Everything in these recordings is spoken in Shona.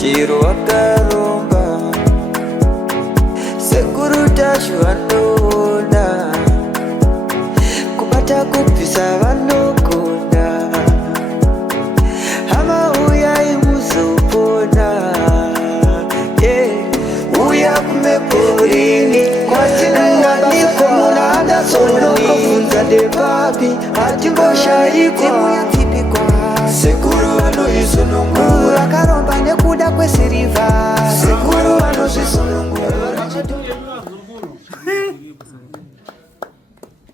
chiro wakaromba sekuru tacho vanona kubata kupisa vanogona hama uyai muzopona uya kumeporini kwatinanganiko munanda sonokofunza ndepapi hatimboshayikwa sekuru vanoizonongura karomba nekuda kwesiriva sekuru vanozvisonongura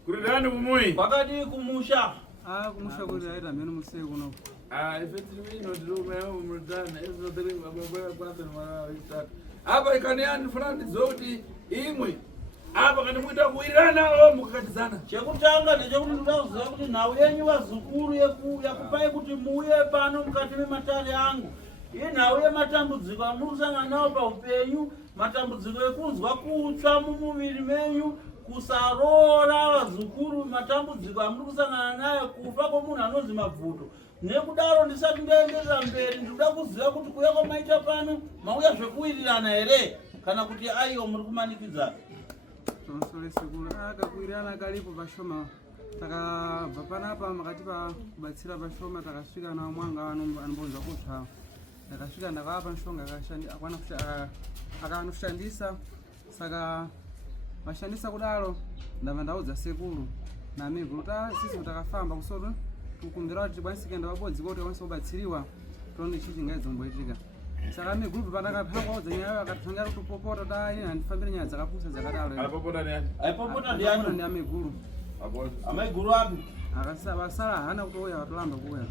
kurirani kumui pakati kumusha kumusha kuti aita mene musei kuno ifetirino ndirumewo murudana izinoderevababaya kwanza maraitatu apa ikaniani funa ndizoti imwe apa kandi muita kuwirirana o mukakatizana chekutanga ndechekuti ndinoziva kuti nhau yenyu vazukuru yakupai kuti muuye pano mukati mematare angu iyi nhau yematambudziko amuri kusangana nawo paupenyu, matambudziko ekunzwa kutsva mumuviri menyu, kusarora vazukuru, matambudziko amuri kusangana nayo, kufa kwomunhu anonzi mabvuto. Nekudaro ndisati ndaenderera mberi ndinoda kuziva kuti kuuya kwamaita pano mauya zvekuwirirana here kana kuti aiwa muri kumanikidzana. Tonsole sekuru akakuwirirana kalipo pashoma takabva panapa makati pakubatsira pashoma takasvika nawo mwanga anombonzwa kutsva ndakasvika ndakavapa mishonga akanoshandisa saka vashandisa kudaro ndabva ndaudza sekuru namiguru sisi takafamba kusoro tukumbira kuti tikwanise kuenda vabodziko kuti tikwanise kubatsiriwa tondi ichi chingaidzomboitika saka miguru pandakatanga kuudza nyaya akatonga kutopopota dai handifambire nyaya dzakapusa dzakadaro alipopota ndiani aipopota ndiani ndi amiguru amaiguru api akasala hana kutouya watolamba kuuya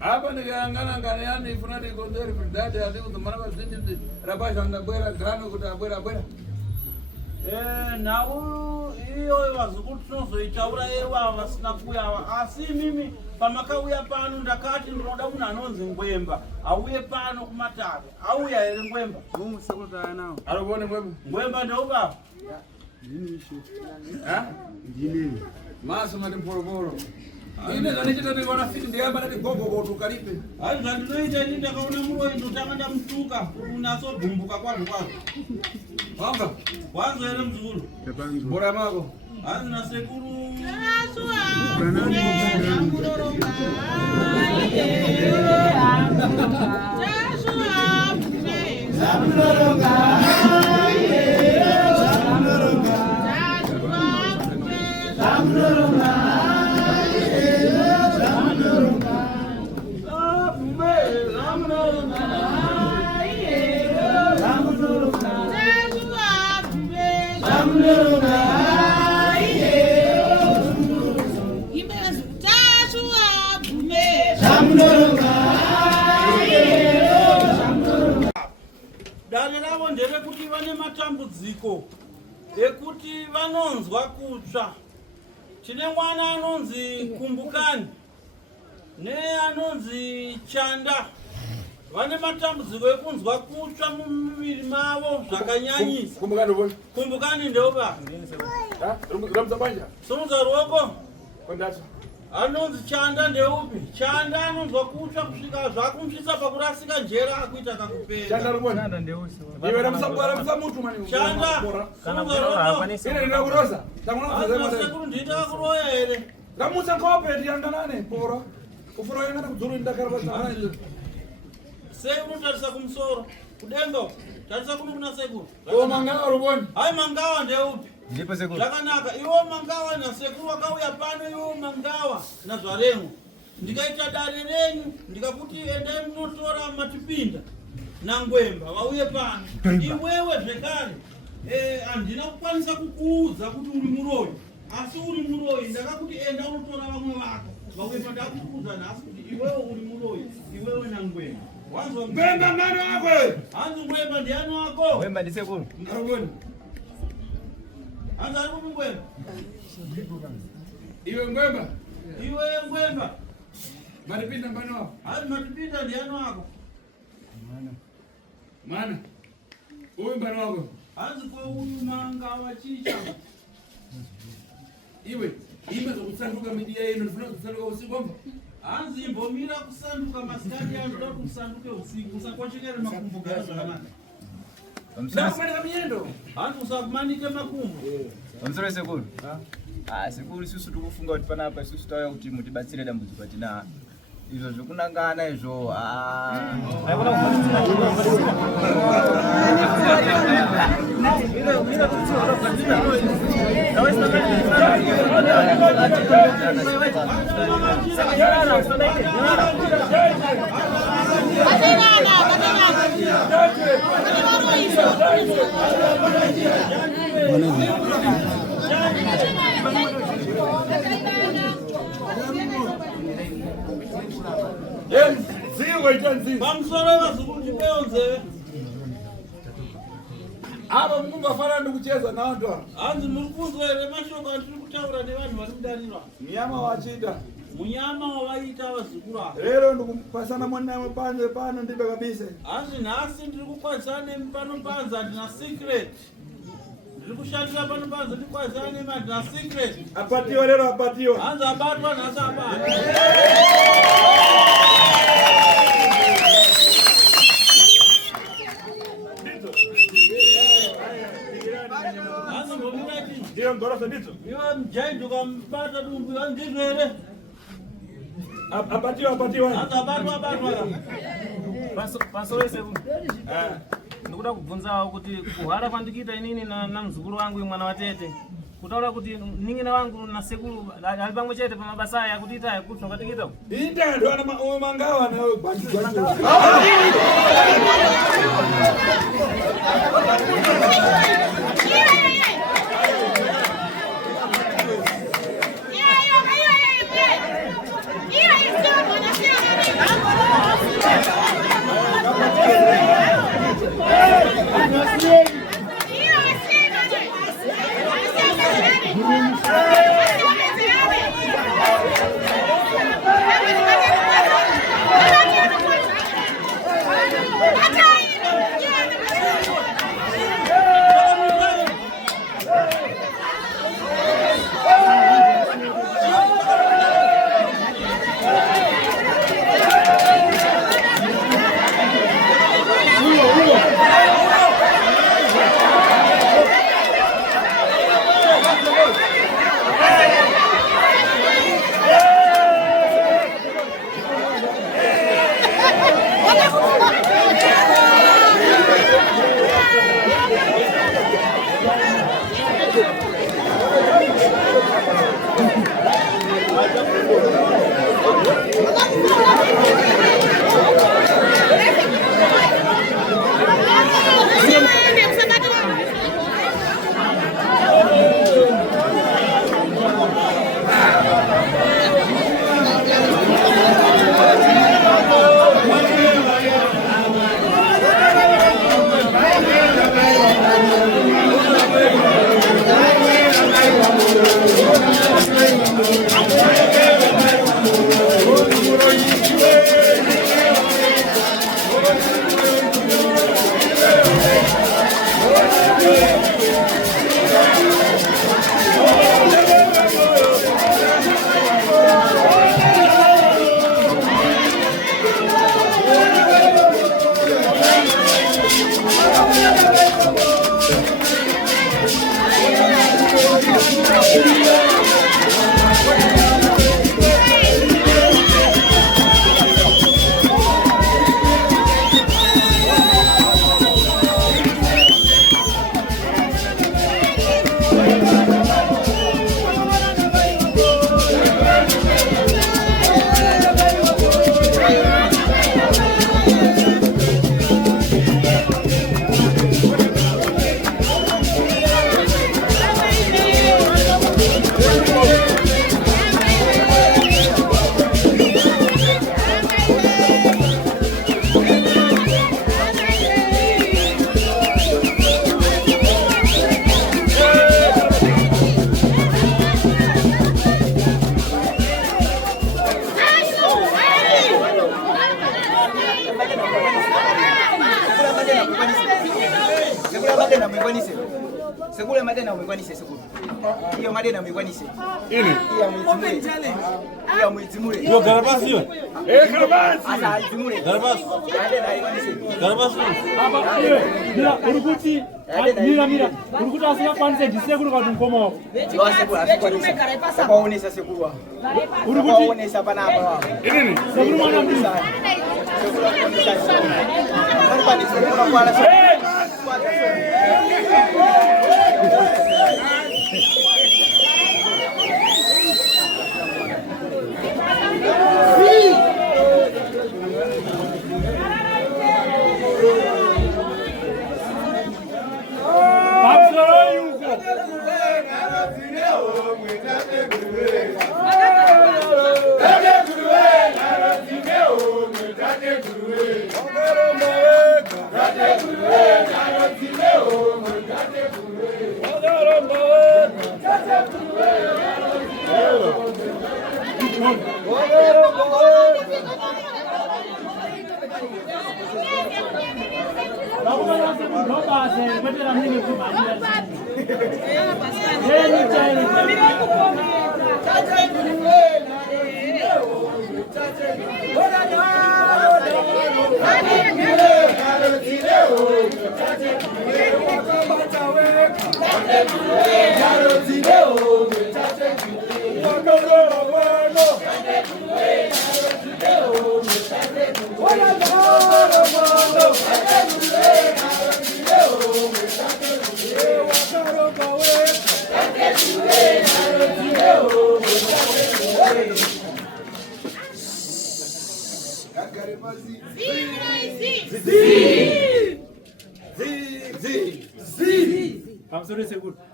apa ndikayangana ngane yani ifuna ndikonzeri kudhadha yandikuzomana vazvinji rabasha ndabwera gano kuti abwera nhau iyoyo vazukuru tinozoitaura yewa vasina kuuya ava, asi mimi pamakauya pano ndakati ndinoda munhu anonzi Ngwemba auye pano kumatare. Auya here Ngwemba? sekuru taya nawo arivone Ngwemba. Ngwemba ndeubaba ndini maso mati mporomoro ine zanichita ndikaona fiti ndiyamba ndati gogogoto ukalipe hai zvandinoita ini ndakaona muroi ndotanga ndamutuka kuti unasobhumbuka kwazvo wanga wanzo here muzukuru bora mako hanzi nasekuru dana ravo nderekuti vane matambudziko ekuti vanonzwa kutsva. Tine mwana anonzi Kumbukani neanonzi Chanda, vane matambudziko ekunzwa kutsva mumiviri mavo zvakanyanyisa. Kumbukani ndeoba somudza ruoko. Anonzi Chanda ndeupi? Chanda anonzwa kutsva kusvika zvakumsvitsa pakurasika njera akuita kakupenda. Chanda somudza ruoko. Sekuru ndita kuroya here ramusa nkawapeti yanganane pora kufura yangana kudzuru ndakarabazana sei unotarisa kumusoro kudenga tarisa kuno kuna sekuru mangawa ruboni hai mangawa ndeupi ndipo sekuru zvakanaka iwo mangawa nasekuru wakauya pano iwo mangawa nazvaremo ndikaita dare renyu ndikakuti endai munotora matipinda naNgwemba vauye pano iwewe zvekare handina kukwanisa kukuudza kuti uri muroyi asi uri muroyi ndakakuti enda unotora vamwe vako vauye pandakuudza nhasi kuti iwewe uri muroyi iwewe naNgwemba wanzwa Ngwemba mwana wakwe hanzi Ngwemba ndiani wako Ngwemba ndi sekuru aruboni hanzi ari kupi Ngwemba iwe Ngwemba iwe Ngwemba matipinda mbani wako hanzi matipinda ndiani wako mwana uyu mbani wako hanzi ko uyu mangawa chicha iwe ime zokusanduka media yenu ndifuna kusanduka usiku kwamba hanzi imbomira kusanduka masikati yangu ndoto kusanduke usiku usakochekere makumbo gazo zvakanaka ndakumanika miyendo hanzi usakumanike makumbo Pamsoro sekuru. Sekuru isusu tikufunga kuti panapa isusu tauya kuti mutibatsire dambudziko tina. Izvo zvokunangana izvo Pamsoro vazukuru chipeonze apa mungafana ndikucheza navantu ava hanzi muri kunzwa here mashoko atiri kutaura nevanhu vari mudanirwa munyama wachita munyama wavaita vazukuru ava lero ndikupasana mwanamwe panze pano ndibe kabise hanzi nhasi ndiri kukwazisana nemi pano panze handina secret ndiri kushandira pano panze ndikwazisana nemi handina secret apatiwa lero apatiwa hanzi abatwa nhasi abata ndiyo ngoroso ndidzo iwe mjaindi ukambata dumbu ndizvo here apatiwa hanzi abatwa Pasoro sekuru. Ndikuda kubvunzawo kuti kuhwara kwandikuita inini na muzukuru wangu mwana watete. Kutaura kuti ningina wangu na sekuru ali pamwe chete pamabasa aya kuti ita kuti zvakatikita. indando ana mangawa nawe gwanjigwa Sekule madena umekwanise sekule. Hiyo madena umekwanise. Ini. Hiyo mwizimule. Yo Garabasi yo. Garabasi. Asa izimule. Garabasi. Madena ikwanise. Garabasi. Apa mira urukuti mira urukuti asika kwanise disekulu kwa mkomo wako. Yo sekule asikwanise. Kwaonesa sekulu. Urukuti kwaonesa pana hapa. Ini. Sekulu mwana mimi. Sekulu kwaonesa. Kwani sekulu kwa la.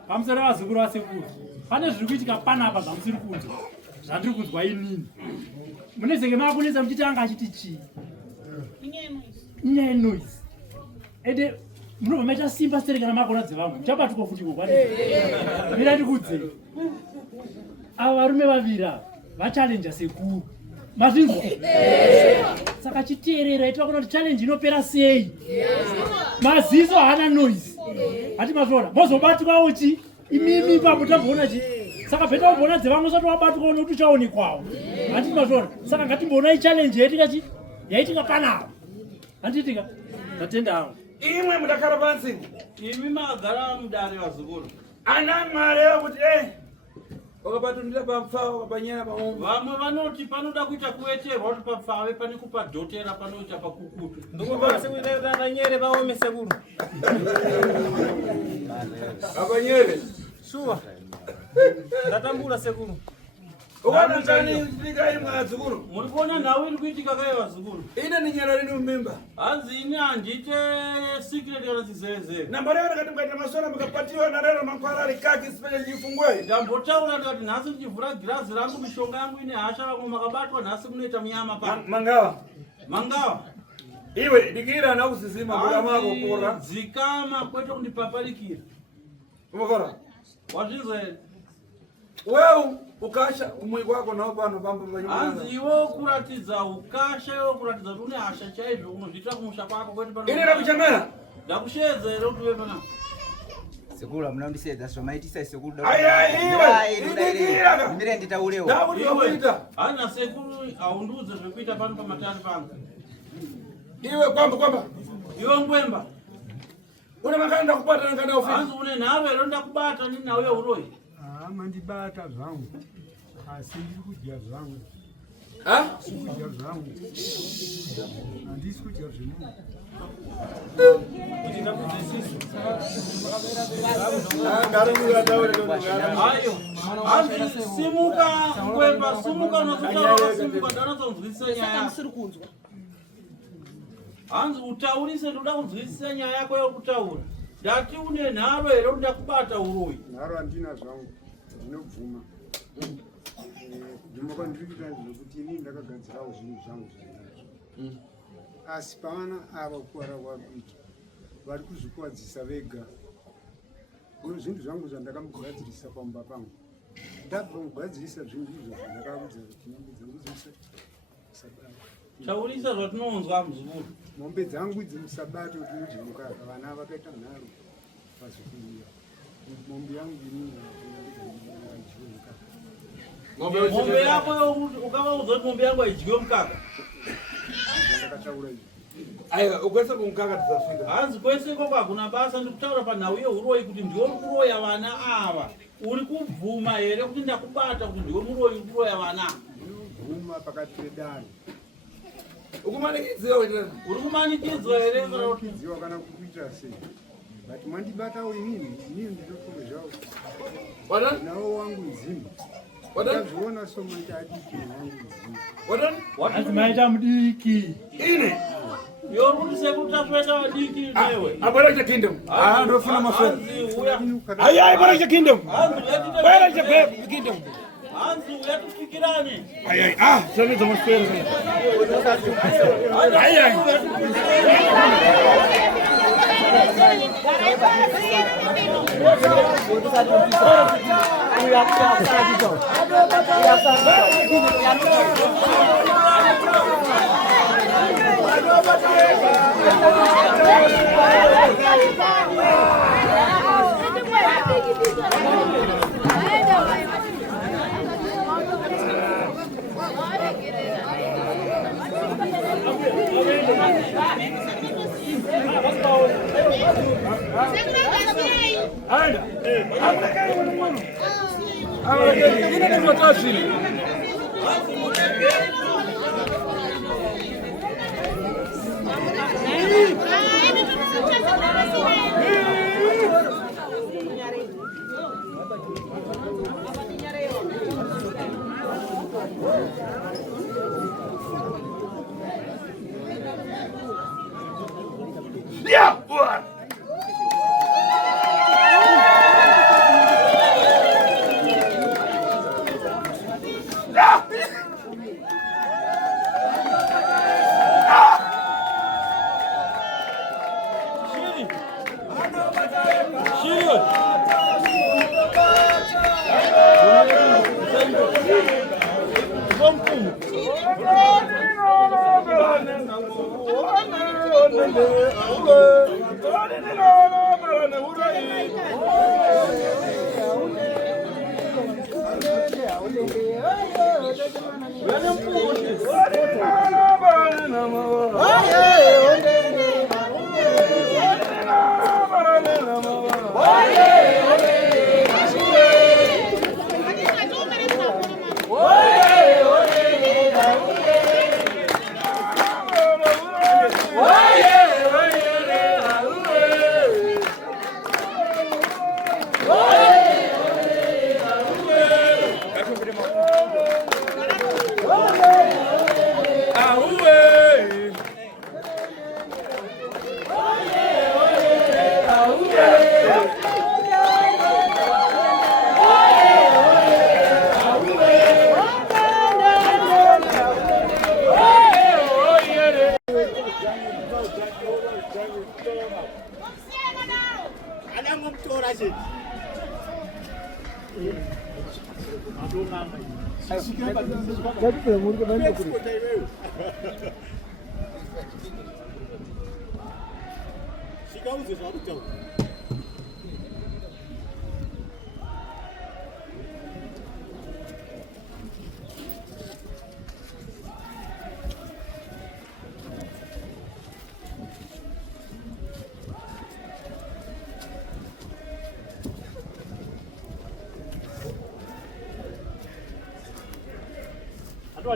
Pamusoro wazukuru wasekuru pane zviri kuitika panapa zvamusiri kunzwa zvandiri kunzwa inini munezenge makunetsa muchiti anga achiti chii inyaya yenoise ende munobva maita simba serekana makona dzevamwe muchabatikwa futi kokwane mira ndikudzei ava varume vaviri ava vachalenja sekuru mazvinzwa saka chiteerera itoa kuona kuti challenge inopera sei maziso haana noise hati mazvona mozobatikwawo chi imimi papo tamboona chi saka bheta umboona dzevamwe usati wabatikwawo nekuti uchaonekwawo hati mazvona saka ngatimboonai challenge yaitika chi yaitika panapa handiitika ndatenda angu Imwe mudakara pansi. Imi magara mudare wazukuru. Ana mwari yokuti wakabatundira pamfawo wakapanyera paumba. Vamwe vanoti panoda kuita kueterwa kuti pafave pane kupadhotera panoita pakukutu. Ndikubasa kuita nyere vaome sekuru. Apanyere. Shuwa. Ndatambula sekuru. Ukana kani ndika imwe azukuru. Muri kuona nawe iri kuitika kai vazukuru. Ine ni nyara rini mumimba. Hanzi ini handite secret kana chizeze. Namba leo nakati mkaita maswala mkapatiwa na leo mankwala likaki special jifungwe. Ndambotaura ndikati nhasi ndichivhura girazi rangu mishonga yangu ine hasha vamwe makabatwa nhasi munoita munyama pa. Mangawa. Mangawa. Iwe dikira na usizima kwa mako kura. Zikama kwete kundipapalikira. Umafara. Wazvizo here. Wewe ukasha umwiko wako nao pano pamba panyuma. Hanzi iwe kuratidza ukasha iwe kuratidza kuti une hasha chaizvo unozviita kumusha kwako kwete pano. Ine nakuchamera. Ndakushedza here kuti uve pana. Sekulu mnamdisedza somaitisa sekulu da. Iwe. Ndire nditaulewa. Ndakuti wakuita. Hana sekulu aunduze zvekuita pano pamatari pangu. Iwe kwamba. Iwe ngwemba. Una makanda kupata nganda ofisi. Hanzi une nharo here ndakubata nini nawe uroi. Mandibata zvangu asi ndiri kudya zvangu kudya zvangu handisi kudya zvemunhu Ayo, hanzi simuka ngwemba, simuka unozotaura simuka ndanozonzwisisa nyaya. Hanzi utaurise ndoda kunzwisisa nyaya yako yokutaura. Ndati une nharo here ndakubata uroi. nharo handina zvangu ndinobvuma ndimoka ndiri kuita zvokuti inini ndakagadzirawo zvinhu zvangu zvainazvo asi pavana ava kuwara kwakuita vari kuzvikuwadzisa vega zvinhu zvangu zvandakambogadzirisa pamba pangu ndabva mugadzirisa zvinhu izvo zvandakaudza kuti mombe dzangu dzimusabato Taurisa zvatinonzwa muzukuru. mombe dzangu dzimusabato tinodya mukaka vana vakaita nharo pazvikuira Mombe yangu mimi Ng'ombe yako ukawa uzoti ng'ombe yangu haijiwe mkaka. ndakachaura hivi. Aya, ukwesa kumkaka tisafika. Hanzi kwese kwa kuna basa ndikutaura pa nauye uroi kuti ndiwo kuroya vana ava. Uri kubvuma here kuti ndakubata kuti ndiwo muroi kuroya vana. Vuma pakati pedani. Ukumanikidziwa wetera. Uri kumanikidzwa here kana kuti Kudziwa kana kuita sei. But mandibata inini ndinofunga zvao. Wadani? Nawo wangu mzima. Wadani? Ndazviona somuti adiki wangu mzima. Wadani? Azimaita mudiki. Ine. yori kuti sekuru tasweta vadiki newe. Abara cha kingdom. Ah, ndofuna mafeni. Hanzi uya. Aya, abara cha kingdom. Hanzi uyatita. Abara cha kingdom. Hanzi uyatufikirane. Aya, ah, sasa ndo mswera sana. Aya. Yeah, what?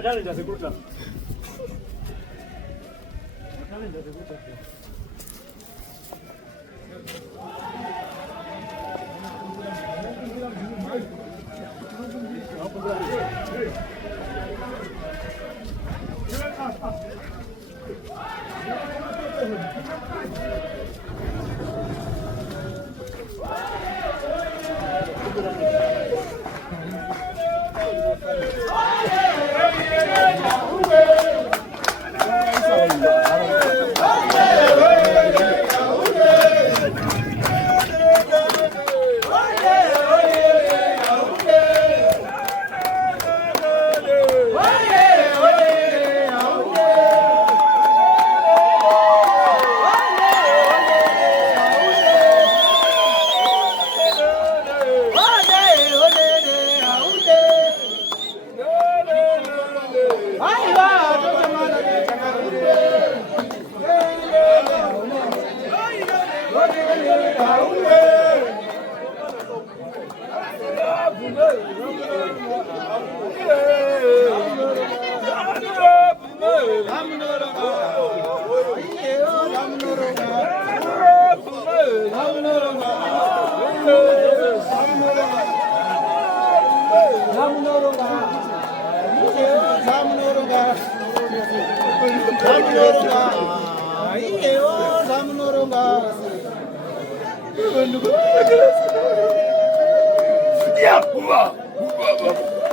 Challenge asikuta. Challenge asikuta.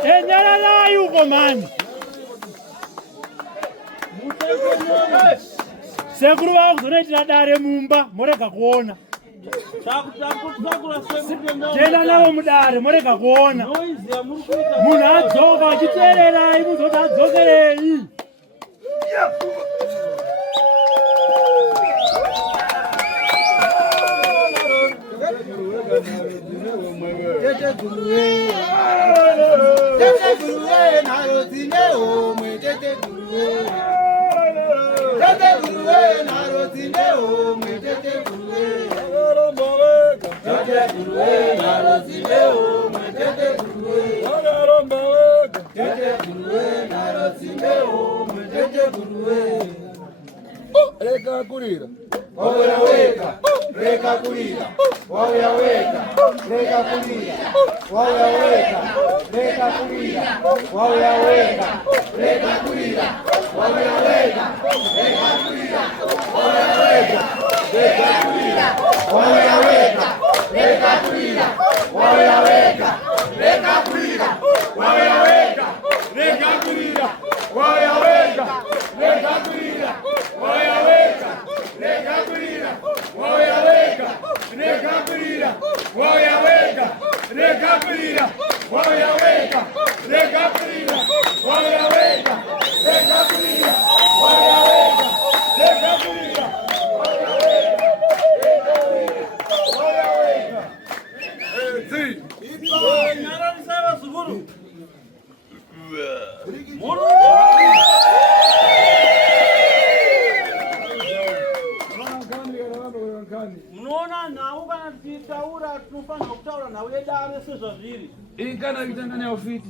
Enyala yuko mani. Sekuru wao kuzoneitira dare mumba moreka kuona. Jena nawo mudare moreka kuona. Munhu adzoka achiteererai muzoti adzokerei. Reka kurira. Waweka, reka kulira. Waweka, reka kulira. Waweka, reka kulira. Waweka, reka kulira. Waweka, reka kulira. Waweka, reka kulira. Waweka, reka kulira. Waweka, reka kulira. Waweka, reka kulira. Waweka, reka kulira. Waweka, reka kulira. Waweka, reka kulira. Waweka, reka kulira. Waweka, reka kulira. Waweka, reka kulira. Waweka, reka kulira. Mnaona nao kana titaura tunafanya kutaura na wewe dare sasa vile. Ingana vitanganya ofiti.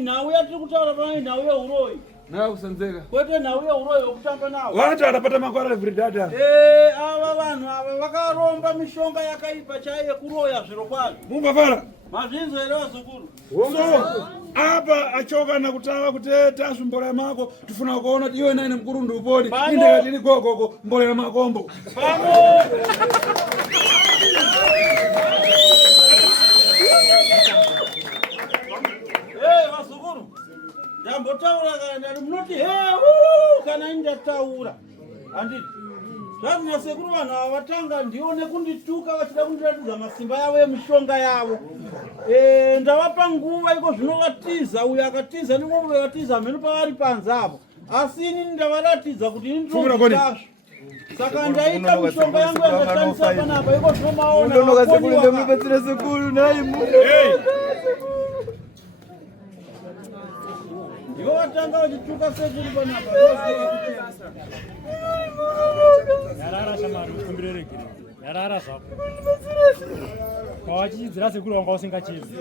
Na wewe tukutaura bwana na wewe uroi. Na kusanzeka. Kwete na wewe uroi okutamba nao. Watu wanapata makwara every data. Ava vanhu ava vakaromba mishonga yakaipa chaiye kuroya zviro kwazvo. Mungafara. Mazvinzo ere vazukuru. So apa achoka na kutava kuteta mbolera mako tufuna kuona iwe nani mkurundu upoli inde katili gogogo mbolera makombo. Vazukuru. Ndambotaura kana munoti kana ndataura. Anditi zvazina sekuru vanhu ava vatanga ndione kundituka vachida kundiratidza masimba yavo emishonga yavo. Ndavapa nguva iko zvinovatiza uyo akatiza ndimwe vatiza mhenu pavari panze apo. Asi inini ndavaratidza kuti ini ndinozvitazvo. Saka ndaita mishonga yangu yandashandisa panapa iko zvinomaona. Ndonoka sekuru ndemubetsere sekuru naimu. Ivo vatanga vachituka sekuru panapa. Yarara shamari ukumbirerekere. Yarara zvako. Kawachidzira sekuru wanga usingachidzi.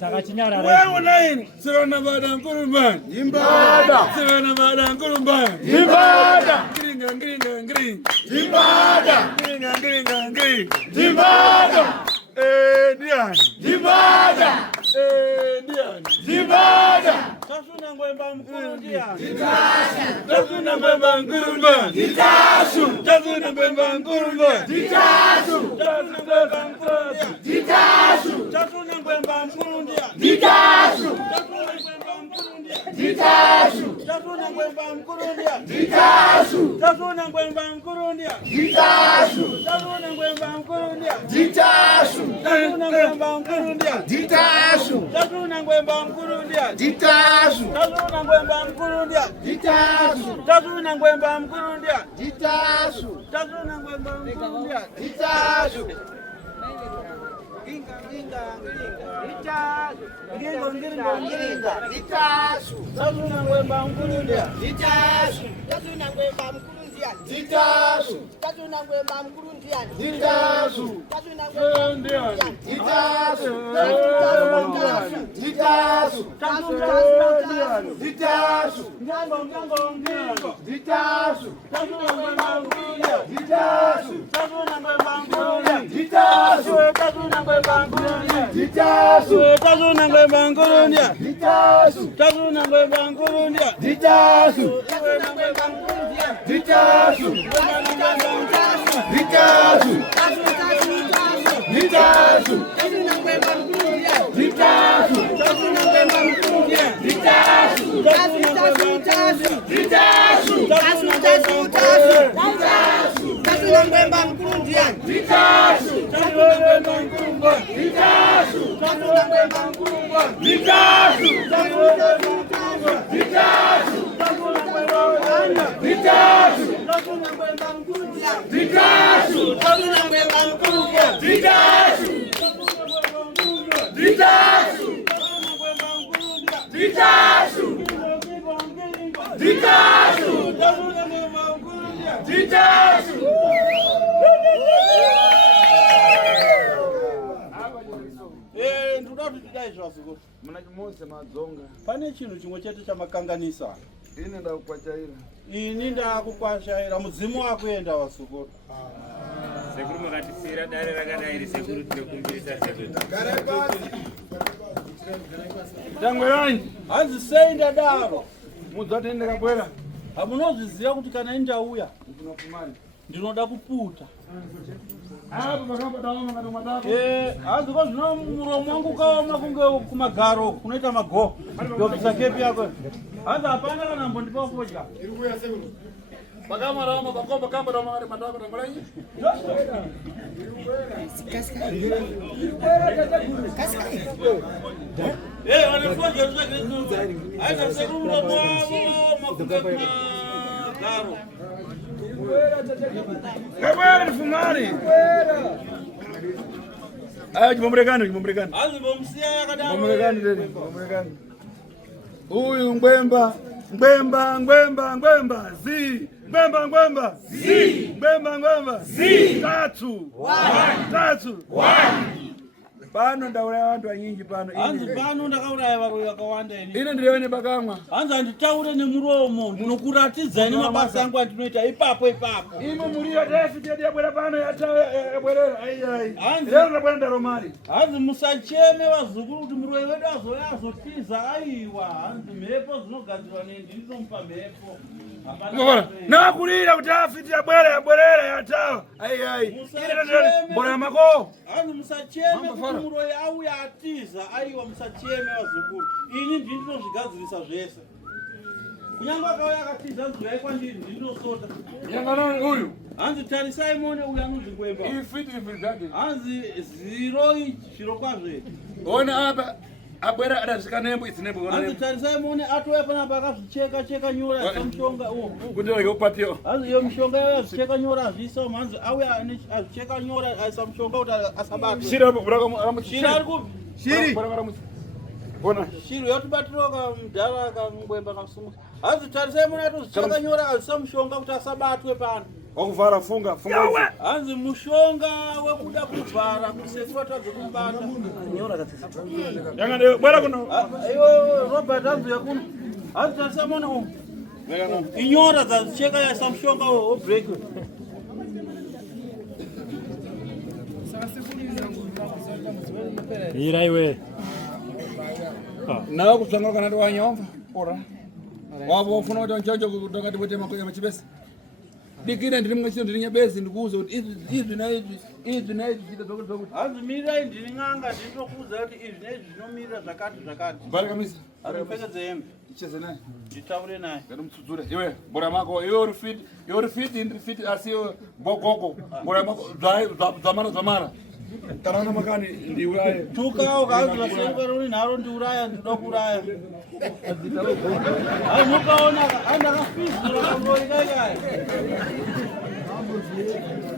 Saka chinyarara. Wewe nani? Sirona bada nkurumbani. Imbada. Sirona bada nkurumbani. Imbada. Ngringa ngringa ngringa. Imbada. Ngringa ngringa ngringa. Imbada. Diani. Imbada. Diani. Imbada. Tasuna ngwemba mkuru ndiani. Tasuna ngwemba nkurumbani. Ditasu. Tasuna ngwemba nkurumbani. Ditasu. Tasuna ngwemba nkurumbani. Ditasu. Tasuna ngwemba mkuru ndiani. Ditasu. Tasuna ngwemba mkuru ndiani. Ditasu. Tasuna ngwemba mkuru ndiani. Ditasu. Tasuna ngwemba mkuru ndiani. Ditasu. Tasuna ngwemba mkuru ndiani. Ditasu. Tasuna ngwemba mkuru ndiani. Ditasu. Tasuna ngwemba mkuru ndiani. Ditasu. Tasuna ngwemba mkuru ndiani. Ditasu. Tasuna ngwemba mkuru ndiani. Ditasu. Tasuna ngwemba mkuru ndiani. Ditasu. Tasuna ngwemba mkuru ndiani. Ditasu. Tasuna ngwemba mkuru ndiani? Zitasu. Tatu nangwemba mkulu ndiani? Zitasu. Tatu nangwemba Ndiani. Zitasu. Zitasu. Tatu Zitasu. Zitasu. Ngango ngango. Zitasu. Tatu nangwemba mkulu. Zitasu. Tatu nangwemba mkulu. Zitasu. Tatu nangwemba mkulu. Zitasu. Tatu nangwemba mkulu. Zitasu. Tatu nangwemba mkulu. Zitasu. Tatu nangwemba mkulu ndiani? Zitasu. Zitasu. Zitasu. Tatu nangwemba mkulu ndiani? Zitasu. Tatu nangwemba mkulu ndiani? Zitasu. Tasu. Zitasu. Tatu nangwemba mkulu ndiani? Zitasu. Tatu nangwemba mkulu ndiani? Zitasu. Tatu nangwemba mkulu ndiani? Zitasu. Zitasu. Zitasu. Tatu nangwemba mkulu ndiani? Zitasu. Tatu nangwemba mkulu ndiani? Zitasu. Zitasu. Zitasu. Zitasu. Zitasu. Ndikuda kuti tidai zvazvo. Muna chimose madzonga. Pane chinhu chimwe chete chamakanganisa. Ini ndakukwashaira. Ini ndakukwashaira mudzimu wakuenda vasukuru. Sekuru makatisira dare rakadai iri sekuru tinokumbirisa sekuru. Gare pasi. Tangweranyi. Hanzi sei ndadaro. Mudzati ndakabwera. Hamunozviziva kuti kana indauya Ndinofumani. ndinoda kuputa. Apa makamba dawa makati madako. Hanzi ko zvino muromo wangu ukaoma kunge kumagaro kunoita mago. Ndobvisa kepi yako. Hanzi hapana kana mbondipa fodya. Iri kuya sekuru. Pakamara mabakomba kamba dawa makati madako tangweranyi. Wanifodya zvakaizo. Hanzi sekuru muromo wavo makunge kumagaro. Kabwera ndifumani. Ayo chimomrekano. Hanzi bomsiya yakadaro. Bomrekani. Uyu ngwemba. Zi. Tatu. Pano ndauraya vantu vanyinji pano. Hanzi pano ndakauraya varume vakawanda ini. Ine ndirione pakamwa. Hanzi handitaure nemuromo ndinokuratidzai nemabasa angu andinoita ipapo. Imo muriyo David yabwera pano yabwerera. Ai. Hanzi Lero ndabwera ndaromari. hanzi musacheme vazukuru kuti muroyi wedu azouya azotiza aiwa. Hanzi mhepo dzinogadzirwa ndinomupa mhepo. Nakulira kuti David yabwerera yatawa. Ai. Ine mbora mako. Hanzi musacheme kuti muroyi auya atiza aiwa, musacheme vazukuru. Ini ndinozvigadzirisa zvese. Kunyange akauya akatiza nzwai kwandiri ndinosota. Yanganani uyu. Hanzi tarisai muone uyu anonzi Ngwemba. Ifiti zake. Hanzi ziroi zviro kwazvo. Ona apa abwera adasika nembo idzinembo. Hanzi tarisai muone atoya panapa akazvicheka nyora samushonga uwo. Kuti wake upatio. Hanzi iyo mishonga yayo azvicheka nyora azvisa hanzi auya azvicheka nyora samushonga kuti asabatwe. Shira buraka Shiri ari kupi? Shiri. Bona. Shiri yotibatira mudhara Ngwemba kasumuka. Hanzi tarisai muone atozvicheka nyora azvisa mushonga kuti asabatwe pano. Wakuvhara funga. Hanzi mushonga wekuda kuvhara kusetwa tadze kumbata. Nyora katisa. Yangande bwera kuno. Iwo Robert hanzi yakuno. Hanzi tarisai muone umu. Inyora dzazicheka yaisa mushonga wo break. Iraiwe. Nawe kutsanga kana ndi wanyomva. Ora. Wabo ufuna kuti njonjo kutongati bote makoya machibesi. Dikira ndiri mwe chino ndirinya bezi ndikuuza kuti izvi na izvi chita zokuti. Hanzi mirai ndiri ng'anga ndinokuudza kuti izvi nezvi zvinomirira zvakati. Bari kamisa. Hanzi pfekedze hembe. Icheze naye. Nditaure naye. Ngatumutsudure. Iwe bora mako iwe uri fit asiyo gogogo. Bora mako zamara. Tarana makani ndiuraye. Tukawo hanzi vasenga ruri nharo ndiuraya ndinoda kuraya. Hanzi mukaona hanzi akafizira kamurori kaikai.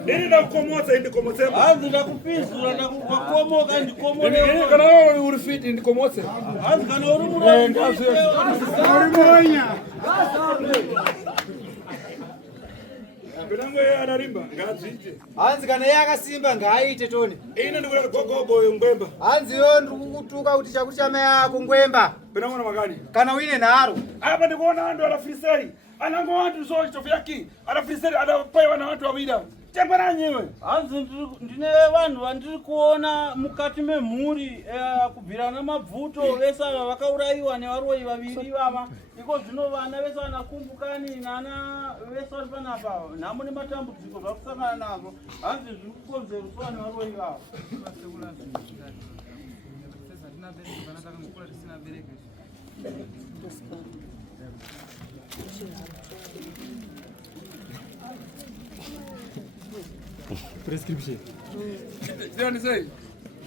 Ini ndakukomotsa indikomotse. Hanzi ndakupizura ndakukomoka ndikomore. Ini kana wewe uri fit ndikomotse. Hanzi kana uri murori Uri monya. narimba ngadzite. Hanzi kana iye akasimba ngaaite Toni. Ine ndikuti gogobo ngwemba. Hanziyo ndikukutuka kuti chakuti chama yako ngwemba. Pena mwana makani. Kana wine naro. Apa ndikuona andu alafiriseri. Anango wantu zochi tofyaki. Alafiriseri adapewa na watu wawida. Temba na nyewe. Hanzi ndine vanhu vandiri kuona mukati memhuri kubvirana mabvuto vese ava vakaurayiwa nevaroi vaviri vava. Iko zvino vana vese vanakumbukani nana vese vari panapa nhamo nematambudziko zvakusangana nazvo. Hanzi zviri kukonzerwa nevaroi vava. Prescription. Ndiani sei?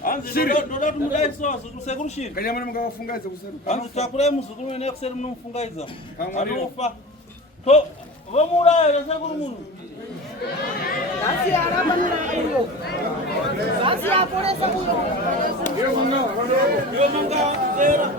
Hanzi ndoda kuti mudaitsa sekuru shiri. Kanyamani mungavafungaidza kuseri. Hanzi takurai muzukuru wene kuseri munomufungaidza. Anofa. To vomuuraya sekuru munhu. Basi aramanira iyo. Basi aporesa kuyo. Iyo manga zera.